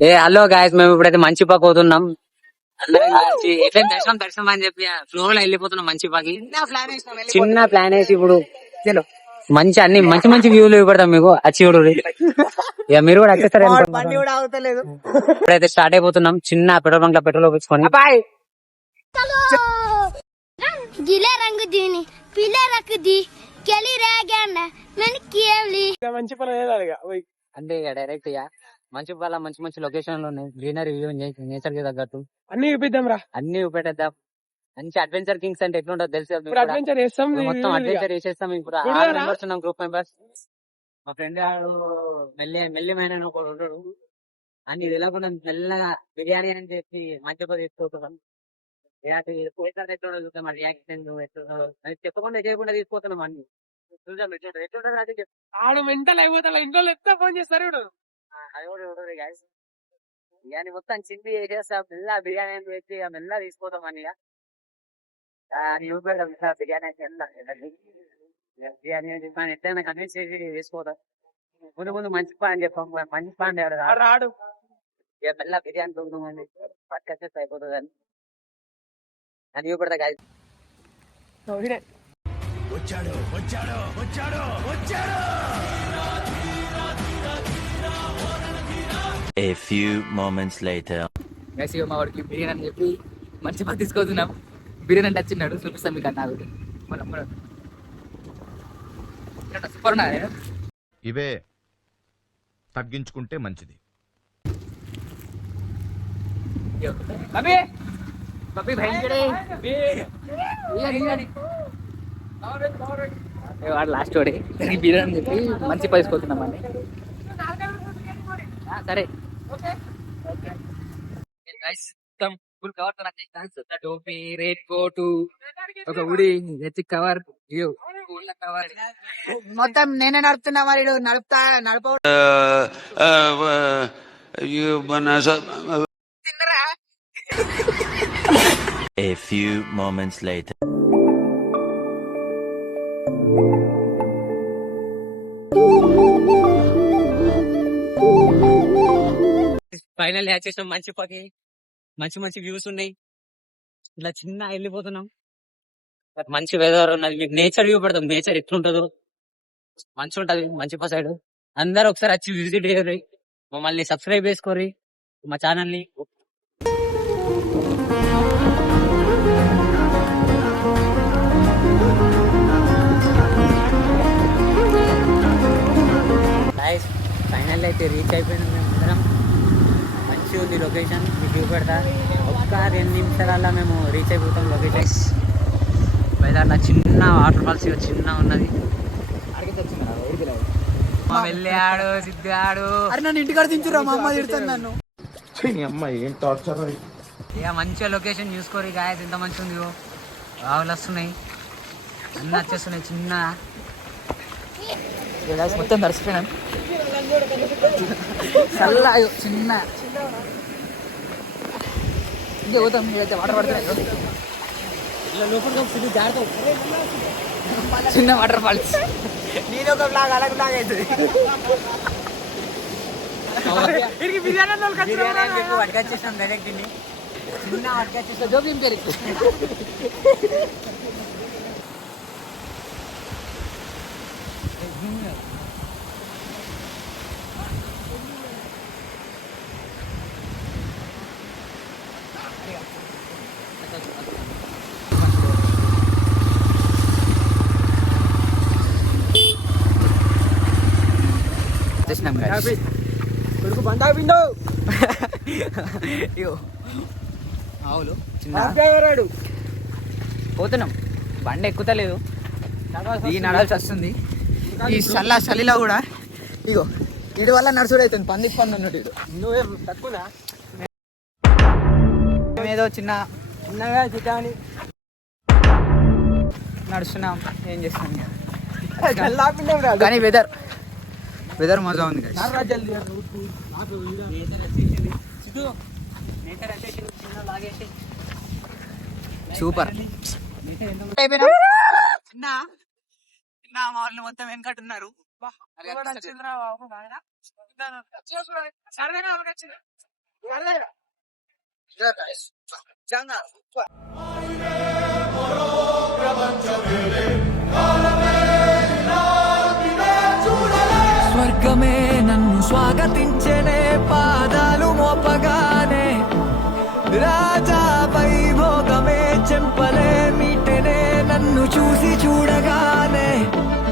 Hello guys, మేము ఇప్పుడైతే మంచిపాకు పోతున్నాం. ఎట్లా దర్శనం దర్శనం అని చెప్పి ఫ్లో లో వెళ్ళిపోతున్నాం మంచిపాకి. చిన్న ప్లాన్ వేసి ఇప్పుడు మంచి అన్ని మంచి మంచి వ్యూలు ఇవ్వడతాం మీకు అచీవుడు. ఇక మీరు కూడా వచ్చేస్తారు. ఇప్పుడైతే స్టార్ట్ అయిపోతున్నాం. చిన్న పెట్రోల్ బంక్ లో పెట్రోల్ వేసుకొని గిలే రంగు దీని పిల్లే రక్కు ది కెలి రేగన్న నేను కేలి మంచి పని లేదు అంటే ఇక డైరెక్ట్ ఇక మంచి వాళ్ళ మంచి మంచి లొకేషన్లు ఉన్నాయి. గ్రీనరీ వ్యూ, నేచర్ కి తగ్గట్టు అన్ని చూపిద్దాం రా. అన్ని చూపెట్టేద్దాం. మంచి అడ్వెంచర్ కింగ్స్ అంటే ఎట్లుంటుందో తెలుసు. అడ్వెంచర్ చేస్తాం, మొత్తం అడ్వెంచర్ చేసేస్తాం. ఇప్పుడు 6 మెంబర్స్ ఉన్నాం, గ్రూప్ మెంబర్స్. మా ఫ్రెండ్ ఆడు మెల్లిమైన ఒకడు ఉంటాడు. అన్ని వెళ్ళకుండా మెల్లగా బిర్యానీ అని చెప్పి మంచిగా తీసుకుంటున్నాం. ఎట్లుండో చూద్దాం, రియాక్షన్ ఎట్లుండో చెప్పకుండా చేయకుండా తీసుకుపోతున్నాం. అన్ని చూద్దాం ఎట్లుంటారు అది ఆడు మెంటల్ అయిపోతా. ఇంట్లో ఎంత ఫోన్ చేస్తారు ఇప్పుడు. అది కూడా ఉంటుంది గాయస్. బిర్యానీ మొత్తం చింపి చేసేస్తాం. మెల్ల బిర్యానీ అని పెట్టి మెల్ల తీసుకుపోతాం. అని చూపెడతాం బిర్యానీ బిర్యానీ చెప్పాను. ఎట్లయినా కన్విన్స్ చేసి తీసుకుపోతాం. ముందు ముందు మంచి పని అని చెప్పాం. మంచి పని రాడు ఇక మెల్ల బిర్యానీ దొరుకుతుందండి, పట్టుకొచ్చేస్తే అయిపోతుంది అని అని చూపెడతా గాయస్. వచ్చాడు వచ్చాడు వచ్చాడు వచ్చాడు. A few moments later. Messi మా వాడికి బిర్యానీ అని చెప్పి మంచి పని తీసుకొస్తున్నాం. బిర్యానీ అంటే వచ్చిన్నాడు, చూపిస్తాం మీకు అన్నా. సూపర్ ఉన్నా ఇవే తగ్గించుకుంటే మంచిది. వాడు లాస్ట్ వాడే బిర్యానీ అని చెప్పి మంచి పని తీసుకొస్తున్నాం అండి. సరే ఫుల్ కవర్, టోపీ, రెడ్ కోటు, ఒక ఉడి, నెత్తి కవర్, కవర్ మొత్తం నేనే నడుపుతున్నా. మరి నడప A few moments later. Final hatch చేసినాం. మంచిపాకి మంచి మంచి వ్యూస్ ఉన్నాయి. ఇట్లా చిన్న వెళ్ళిపోతున్నాం. మంచి వెదర్ ఉన్నది. మీకు నేచర్ వ్యూ పెడతాం. నేచర్ ఎట్లుంటుందో మంచి ఉంటది మంచిపా సైడ్. అందరూ ఒకసారి వచ్చి విజిట్ చేయరు. మమ్మల్ని సబ్స్క్రైబ్ చేసుకోరి మా ఛానల్ ని. ఫైనల్ అయితే రీచ్ అయిపోయినాం మేము అందరం. మంచిగా ఉంది లొకేషన్, మీకు చూపెడతా. ఒక్క 2 నిమిషాలలో మేము రీచ్ అయిపోతాం లొకేషన్. బయట చిన్న వాటర్ ఫాల్స్ చిన్న ఉన్నది. వెళ్ళాడు సిద్ధాడు. అరే నన్ను ఇంటికాడ దించురా, మా అమ్మ తిడుతుంది నన్ను. ఇక మంచిగా లొకేషన్ చూసుకోరు గాయస్. ఎంత మంచిగా ఉంది. రావులు వస్తున్నాయి, అన్నీ వచ్చేస్తున్నాయి. చిన్న మొత్తం తడిసిపోయినాం. చల్ల చిన్న ఇంకే పోతాం. మీరైతే వాటర్ పడుతున్నాయి. చిన్న వాటర్ ఫాల్స్. నేను ఒక బ్లాగ్ అలాగ బ్లాగ్ అవుతుంది. పట్టుకొచ్చేసాం డైరెక్ట్. చిన్న పట్టుకొచ్చేసాం. జోక్యం పేరు ఆవులు చిన్న పోతున్నాం. బండి ఎక్కుతలేదు, ఈ నడాల్సి వస్తుంది. ఈ చలిలో కూడా ఇగో వీడి వల్ల నడుచుడు అవుతుంది. పందికి పన్ను ఉన్నట్టు ఇడు. నువ్వేం తక్కువ ఏదో చిన్నగా చిటాని నడుస్తున్నాం. ఏం చేస్తాం కానీ వెదర్ మజా ఉంది. సూపర్. చిన్న మా వాళ్ళు మొత్తం వెనకట్టున్నారు. స్వర్గమే నన్ను స్వాగతించనే పాదాలు మోపగానే రాజా వైభోగమే చెంపలే మీటనే నన్ను చూసి చూడగానే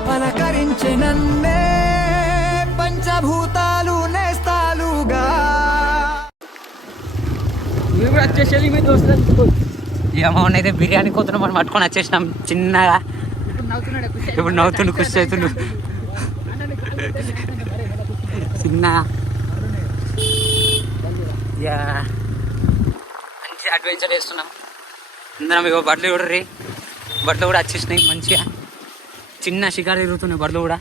పలకరించే నన్నే పంచభూతాలు నేస్తాలుగా. మీరు కూడా వచ్చేసేది మీ దోస్తులు. ఇక మౌన్ అయితే బిర్యానీ కోతులు మనం పట్టుకొని వచ్చేసినాం చిన్నగా. ఇప్పుడు నవ్వుతుండు, ఖుషి అవుతుండు చిన్నగా. ఇక మంచి అడ్వెంచర్ చేస్తున్నాం అందరం. ఇగో బట్టలు చూడర్రి, బట్టలు కూడా వచ్చేసినాయి మంచిగా. చిన్న షికారు తిరుగుతున్నాయి బట్టలు కూడా.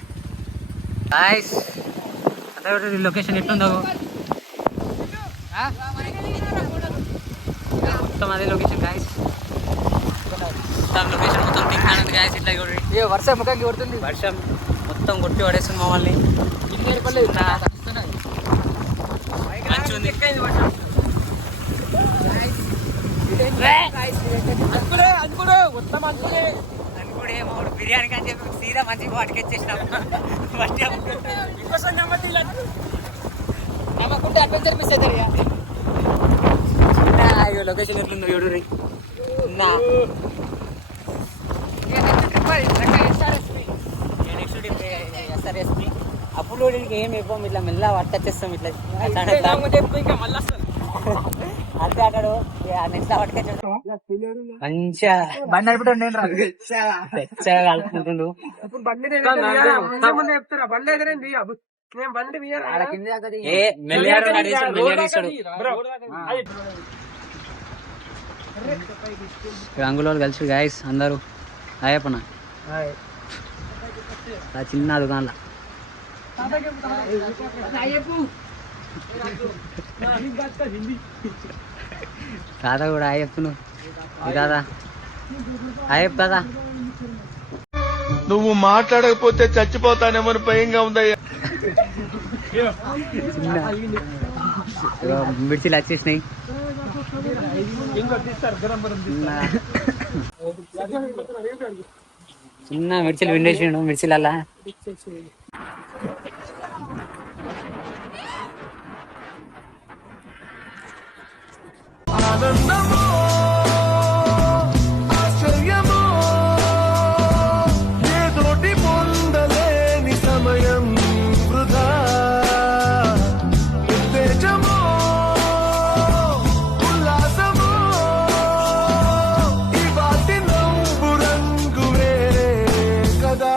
గాయ్స్ అదే లొకేషన్ ఎట్లుందో మొత్తం అదే లొకేషన్ గాయ్స్. మొత్తం లొకేషన్ మొత్తం తింటానంది గాయ్స్. ఇట్లా చూడండి, వర్షం ముఖంగా కొడుతుంది. వర్షం మొత్తం కొట్టి పడేస్తుంది మమ్మల్ని. మంచిగా ఉంది. అనుకోడే మామూలు బిర్యానీ కానీ చెప్పి సీదా మంచిగా వాటికి వచ్చేసినాం. నమ్మకుంటే అడ్వెంచర్ మిస్ అవుతారు ఇక. లొకేషన్ ఎట్లుందో చూడు. నెక్స్ట్ ఎస్ఆర్ఎస్పి అప్పుడు ఏం ఇవ్వం, ఇట్లా మెల్ల పట్టుకొచ్చేస్తాం. ఇట్లా అంతే అంటాడు. నెక్స్ట్ పట్టుకొచ్చాడు మంచిగా బండి నడిపడం నేను రాదు. వెచ్చగా కలుపుకుంటుండు. చెప్తారా బండి ఎదురైంది మేము బండి ఏ మెల్లిగాడు తీస్తాడు. రంగులో కలిసి గాయస్ అందరూ అయ్యప్పన చిన్న దుకాణంలో తాత కూడా అయ్యప్పను దాదా అయ్యప్ప కదా. నువ్వు మాట్లాడకపోతే చచ్చిపోతానేమో భయంగా ఉందయ్యా. మిర్చిలు వచ్చేసినాయి. చిన్న మిర్చిలు విండేసిండు మిర్చిలల్లా. ఆనందమో ఆశ్చర్యమో ఏదోటి పొందలేని సమయం వృధా. ఉత్తేజమో ఉల్లాసమో ఈ వాటి నవ్వు రంగు వేరే కదా.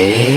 ఏ